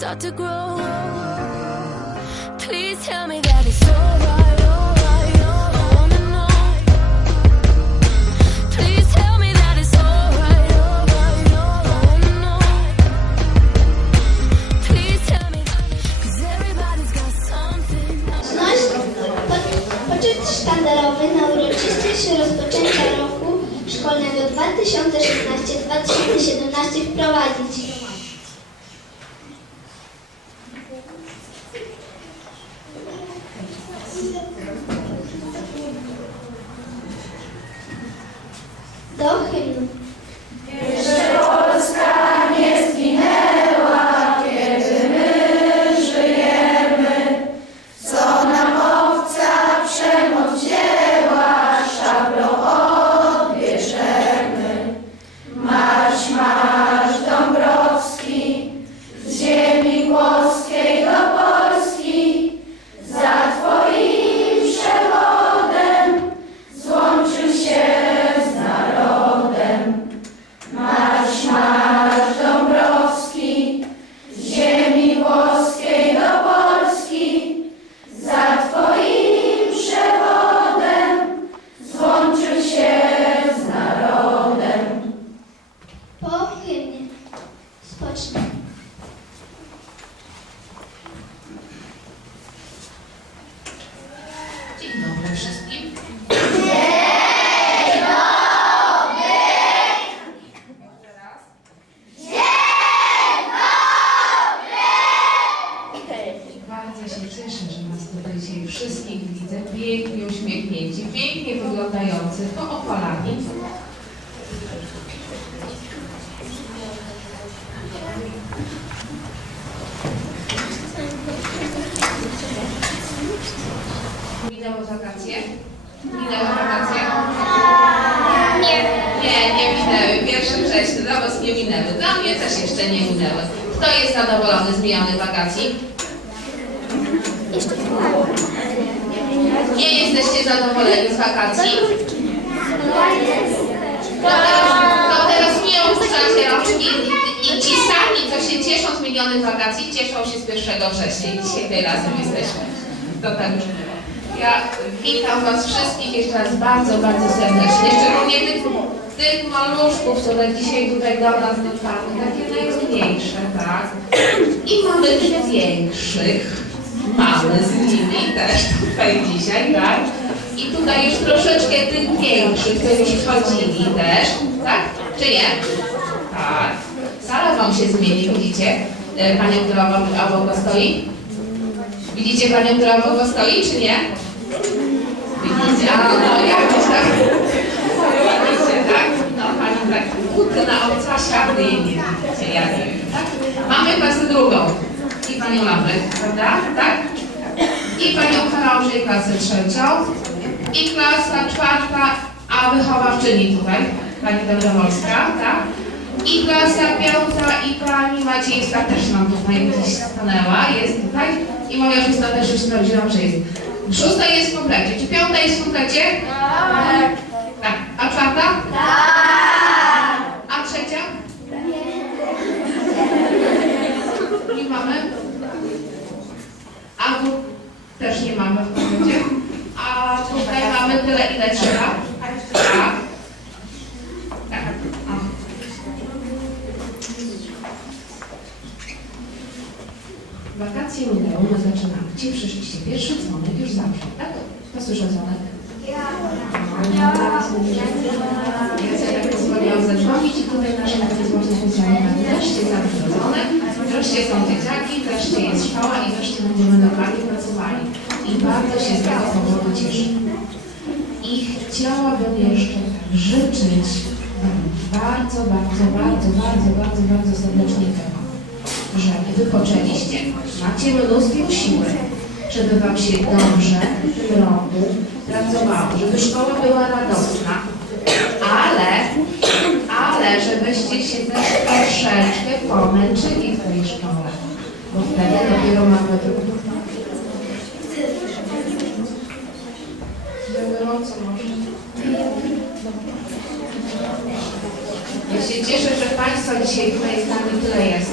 start to grow. Please tell me that it's alright, sztandarowy na uroczystość rozpoczęcia roku szkolnego 2016-2017 wprowadzić. Minęły wakacje? Minęły wakacje? Nie. Nie, nie minęły. Pierwsze września dla Was nie minęły. Dla mnie też jeszcze nie minęły. Kto jest zadowolony z mijanych wakacji? Nie jesteście zadowoleni z wakacji? To teraz, to teraz nie opuszczacie rączki i, i ci sami, co się cieszą z minionych wakacji, cieszą się z 1 września dzisiaj razem jesteśmy. To tak już. Ja witam Was wszystkich jeszcze raz bardzo, bardzo serdecznie. Szczególnie tych, tych maluszków, które dzisiaj tutaj do nas dotarły, takie najmniejsze, tak? I mamy tych większych. Mamy z nimi też tutaj dzisiaj, tak? I tutaj już troszeczkę tych większych, to już wchodzili też, tak? Czy nie? Tak. Sala Wam się zmieni, widzicie? E, Panią, która obok stoi? Widzicie Panią, która obok stoi, czy nie? Widzicie? A, no jakoś tak. Widzicie, tak? No Pani tak ja nie wiem, tak? Mamy klasę drugą. I Panią Lambert, prawda? Tak? I Panią i klasę trzecią. I klasa czwarta, a wychowawczyni tutaj, Pani Dobrowolska, tak? I klasa piąta i Pani Maciejska też nam tutaj gdzieś stanęła, jest tutaj. I moja szósta też już sprawdziłam, że jest. Szósta jest w komplecie. Czy piąta jest w komplecie? Tak. Tak. A czwarta? Tak. A trzecia? Nie mamy? A tu też nie mamy w komplecie. A tutaj mamy tyle, ile trzeba. Tak. Tak. Wakacje minęły, my zaczynamy. Ci przyszliście pierwszy dzwonek już zawsze, tak? Kto słyszał dzwonek? Ja. Ja sobie pozwoliłam zadzwonić i tutaj nasze takie właśnie specjalne wreszcie zawsze dzwonek, wreszcie są dzieciaki, wreszcie jest szkoła i wreszcie będziemy normalnie pracowali. I bardzo się z tego powodu cieszę. I chciałabym jeszcze życzyć bardzo, bardzo, bardzo, bardzo, bardzo, bardzo serdecznie tego, że wypoczęliście, macie mnóstwo siły, żeby Wam się dobrze w tym roku pracowało, żeby szkoła była radosna, żebyście się też troszeczkę pomęczyli w tej szkole, bo wtedy dopiero mamy może. Ja się cieszę, że Państwa dzisiaj tutaj z nami tyle jest.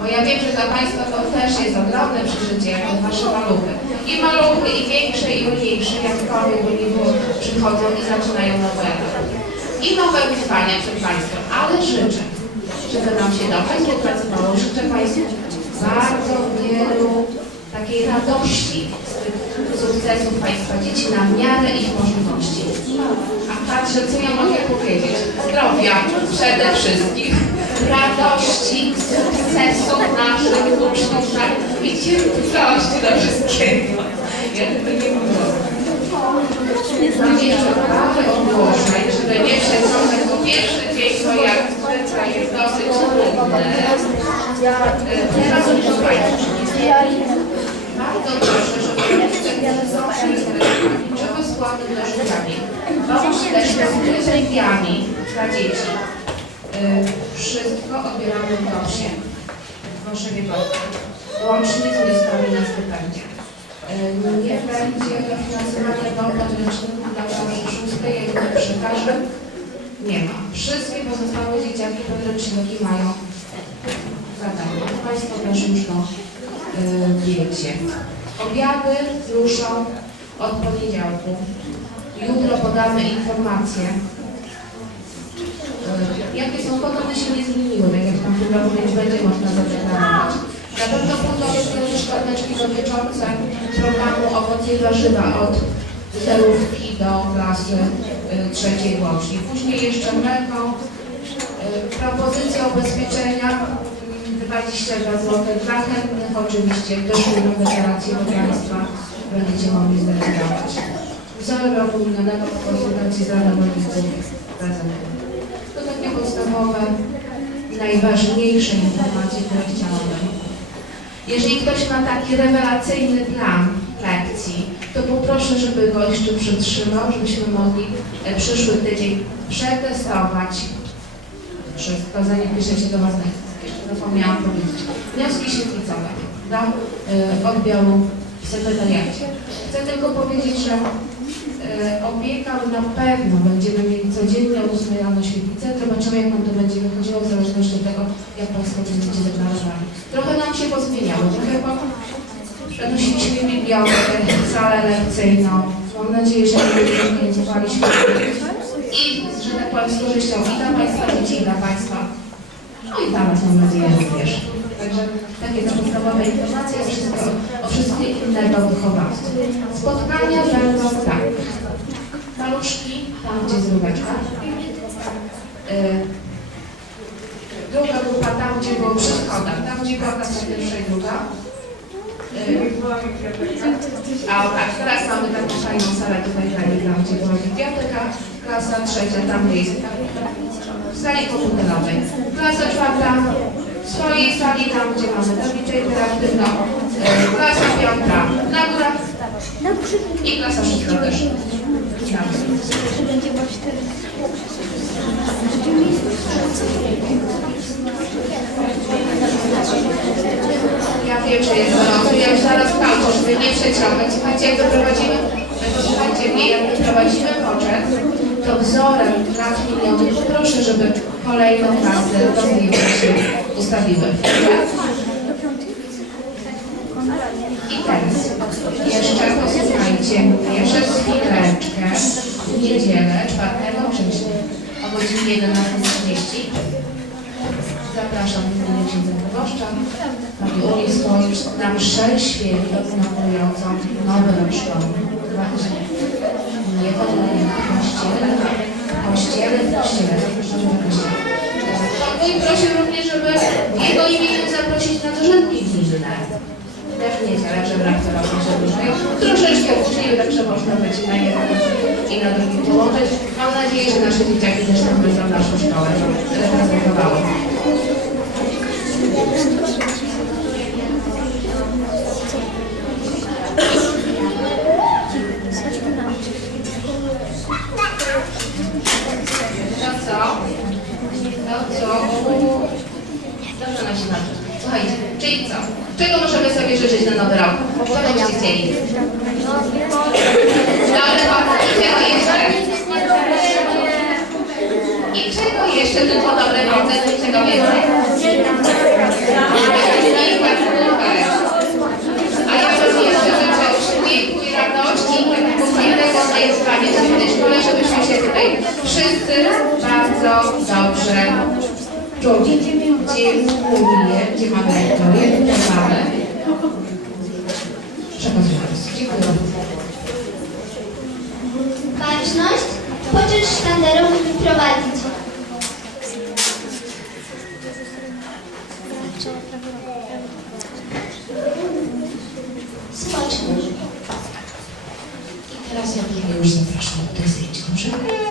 Bo ja wiem, że dla Państwa to też jest ogromne przeżycie, jak te Wasze maluchy. I maluchy, i większe, i mniejsze, jakkolwiek by nie przychodzą i zaczynają nowe etapy. I nowe wyzwania przed Państwem, ale życzę, żeby nam się dobrze współpracowało. Życzę Państwu bardzo wielu takiej radości z tych sukcesów Państwa dzieci na miarę ich możliwości. A patrzę, co ja mogę powiedzieć. Zdrowia przede wszystkim, radości, sukcesu naszych uczniów tak? i cierpliwości do wszystkiego. Ja tego nie mówię. Bo pierwszy dzień to jak zwykle jest dosyć trudny. E, Teraz. Bardzo proszę, żeby bądź też z gryzębiami dla dzieci. Y, Wszystko odbieramy w nosie, Borku, łącznie z wnioskami na stypendia. Y, Nie będzie dofinansowania do podręczników dla klasy szóstej, jak to przekażę. Nie ma. Wszystkie pozostałe dzieciaki podręczniki mają za darmo. Państwo też już to y, wiecie. Obiady ruszą od poniedziałku. Jutro podamy informacje. Y, Jakie są podobne się nie zmieniły, tak jak tam chyba będzie można zadeklarować. Na pewno będą karteczki dotyczące programu owoce i warzywa od zerówki do klasy y, trzeciej łącznie. Później jeszcze mleko, y, propozycja ubezpieczenia y, 22 zł dla chętnych oczywiście też będą deklaracje do Państwa będziecie mogli zdecydować. Wzory roku minionego po konsultacji z Radą. To takie podstawowe, najważniejsze informacje, które chciałabym. Jeżeli ktoś ma taki rewelacyjny plan lekcji, to poproszę, żeby go jeszcze przytrzymał, żebyśmy mogli e, przyszły tydzień przetestować wszystko, zanim piszecie do Was lekcji. Jeszcze zapomniałam powiedzieć. Wnioski świetlicowe do y, odbioru w sekretariacie. Chcę tylko powiedzieć, że y, opieka na pewno będziemy mieli codziennie o 8 rano świetlicę. Zobaczymy, jak nam to będzie wychodziło w zależności od tego, jak Państwo będziecie deklarowali. Trochę nam się pozmieniało. Trochę przenosiliśmy bibliotekę, salę lekcyjną. Mam nadzieję, że nie organizowaliśmy i, że tak powiem, z korzyścią i dla Państwa dzieci, i dla Państwa. No i dla Was mam nadzieję również. Także takie to podstawowe informacje o wszystko, o wszystkim innego wychowawstwa. Spotkania będą tak. Paluszki, tam gdzie zróweczka. Y, grupa schodach, tam gdzie była klasa pierwsza i druga. Y, a tak, teraz mamy taką fajną salę tutaj dalej, tam gdzie była biblioteka, klasa trzecia, tam jest w sali komputerowej. Klasa czwarta w swojej sali, tam gdzie mamy tablicę interaktywną. Y, Klasa piąta na górach i klasa szósta też. Tam. Wiem, że jest gorąco, ja już zaraz kończę, żeby nie przeciągać. Słuchajcie, jak doprowadzimy, słuchajcie mnie, jak doprowadzimy poczet, to wzorem lat minionych proszę, żeby kolejne klasy rozwijać się ustawiły. I teraz jeszcze posłuchajcie mnie przez chwileczkę w niedzielę 4 września o godzinie 11.30 Zapraszam w imieniu księdza proboszcza, aby unisł na mszę świętą inaugurującą nie podajemy w kościele, w kościele, w kościele. No i proszę również, żeby jego imieniem zaprosić na dożynki gminne. Też w niedzielę, żeby rektora przeżył. Troszeczkę później, także można być na jednym i na drugim połączyć. Nadzieję, że nasze dzieciaki też tam będą naszą szkołę reprezentowały. Się znaczy. Słuchajcie, czyli co? Czego możemy sobie życzyć na nowy rok? Co byście chcieli? Dobre jeszcze tylko dobre jedzenie, niczego więcej. A ja mam jeszcze życzę uśmiechu radości i takiego fajnego zajeżdżania tej szkole, żebyśmy się tutaj wszyscy bardzo dobrze czuli. Gdzie mówię, Dziękuję. Baczność.